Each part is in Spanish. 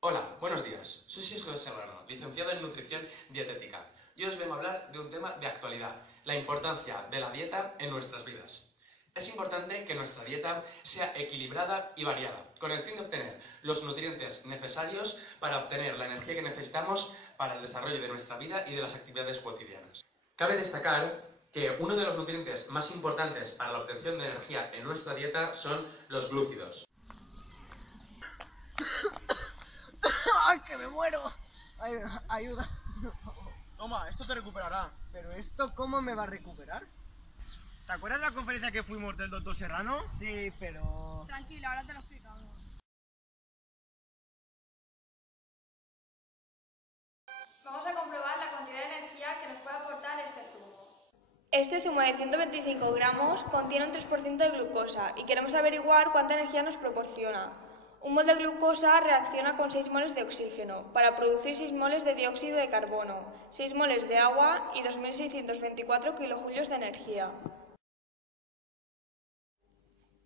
Hola, buenos días. Soy Sergio Serrano, licenciado en Nutrición Dietética. Y hoy os vengo a hablar de un tema de actualidad, la importancia de la dieta en nuestras vidas. Es importante que nuestra dieta sea equilibrada y variada, con el fin de obtener los nutrientes necesarios para obtener la energía que necesitamos para el desarrollo de nuestra vida y de las actividades cotidianas. Cabe destacar que uno de los nutrientes más importantes para la obtención de energía en nuestra dieta son los glúcidos. ¡Ay, que me muero! Ay, ayuda. Toma, esto te recuperará. ¿Pero esto cómo me va a recuperar? ¿Te acuerdas de la conferencia que fuimos del doctor Serrano? Sí, pero... Tranquila, ahora te lo explicamos. Vamos a comprobar la cantidad de energía que nos puede aportar este zumo. Este zumo de 125 gramos contiene un 3% de glucosa y queremos averiguar cuánta energía nos proporciona. Un mol de glucosa reacciona con 6 moles de oxígeno para producir 6 moles de dióxido de carbono, 6 moles de agua y 2.624 kilojulios de energía.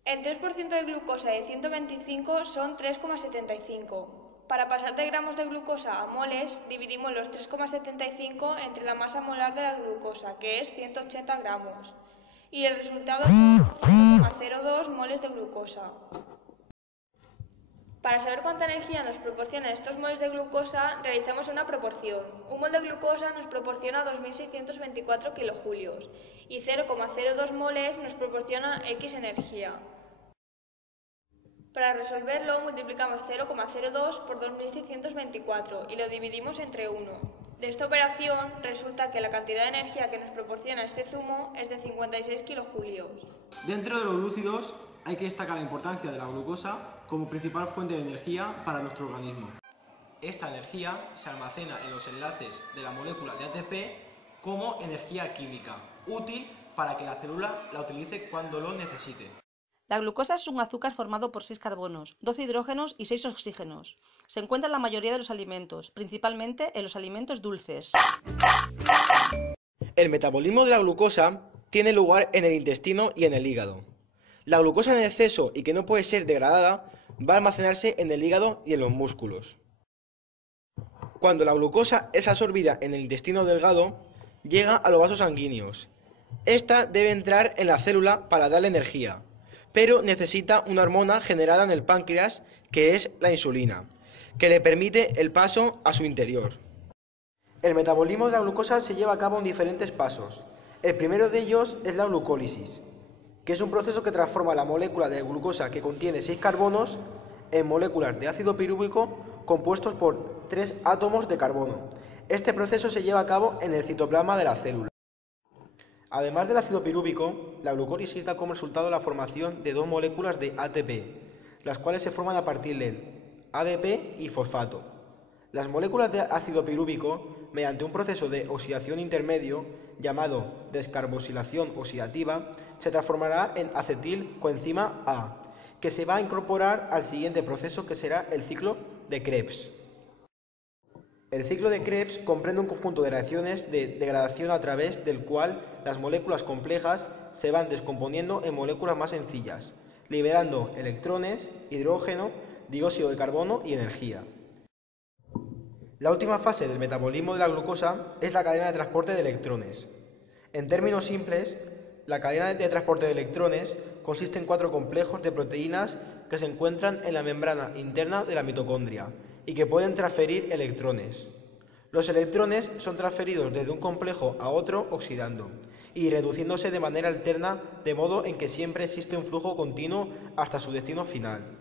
El 3% de glucosa de 125 son 3,75. Para pasar de gramos de glucosa a moles, dividimos los 3,75 entre la masa molar de la glucosa, que es 180 gramos, y el resultado son 0,02 moles de glucosa. Para saber cuánta energía nos proporcionan estos moles de glucosa, realizamos una proporción. Un mol de glucosa nos proporciona 2.624 kilojulios y 0,02 moles nos proporciona X energía. Para resolverlo, multiplicamos 0,02 por 2.624 y lo dividimos entre 1. De esta operación resulta que la cantidad de energía que nos proporciona este zumo es de 56 kilojulios. Dentro de los glúcidos hay que destacar la importancia de la glucosa como principal fuente de energía para nuestro organismo. Esta energía se almacena en los enlaces de la molécula de ATP como energía química, útil para que la célula la utilice cuando lo necesite. La glucosa es un azúcar formado por 6 carbonos, 12 hidrógenos y 6 oxígenos. Se encuentra en la mayoría de los alimentos, principalmente en los alimentos dulces. El metabolismo de la glucosa tiene lugar en el intestino y en el hígado. La glucosa en exceso y que no puede ser degradada va a almacenarse en el hígado y en los músculos. Cuando la glucosa es absorbida en el intestino delgado, llega a los vasos sanguíneos. Esta debe entrar en la célula para darle energía, pero necesita una hormona generada en el páncreas, que es la insulina, que le permite el paso a su interior. El metabolismo de la glucosa se lleva a cabo en diferentes pasos. El primero de ellos es la glucólisis, que es un proceso que transforma la molécula de glucosa que contiene 6 carbonos en moléculas de ácido pirúvico compuestos por 3 átomos de carbono. Este proceso se lleva a cabo en el citoplasma de la célula. Además del ácido pirúvico, la glucólisis da como resultado la formación de 2 moléculas de ATP, las cuales se forman a partir del ADP y fosfato. Las moléculas de ácido pirúvico, mediante un proceso de oxidación intermedio llamado descarboxilación oxidativa, se transformará en acetilcoenzima A, que se va a incorporar al siguiente proceso, que será el ciclo de Krebs. El ciclo de Krebs comprende un conjunto de reacciones de degradación a través del cual las moléculas complejas se van descomponiendo en moléculas más sencillas, liberando electrones, hidrógeno, dióxido de carbono y energía. La última fase del metabolismo de la glucosa es la cadena de transporte de electrones. En términos simples, la cadena de transporte de electrones consiste en 4 complejos de proteínas que se encuentran en la membrana interna de la mitocondria y que pueden transferir electrones. Los electrones son transferidos desde un complejo a otro oxidando y reduciéndose de manera alterna, de modo en que siempre existe un flujo continuo hasta su destino final.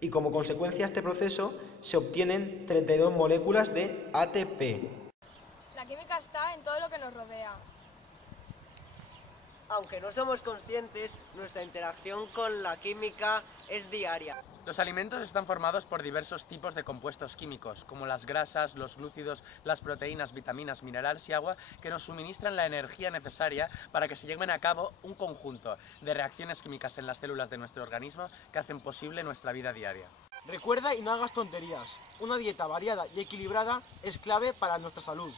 Y como consecuencia de este proceso se obtienen 32 moléculas de ATP. La química está en todo lo que nos rodea. Aunque no somos conscientes, nuestra interacción con la química es diaria. Los alimentos están formados por diversos tipos de compuestos químicos, como las grasas, los glúcidos, las proteínas, vitaminas, minerales y agua, que nos suministran la energía necesaria para que se lleven a cabo un conjunto de reacciones químicas en las células de nuestro organismo que hacen posible nuestra vida diaria. Recuerda y no hagas tonterías. Una dieta variada y equilibrada es clave para nuestra salud.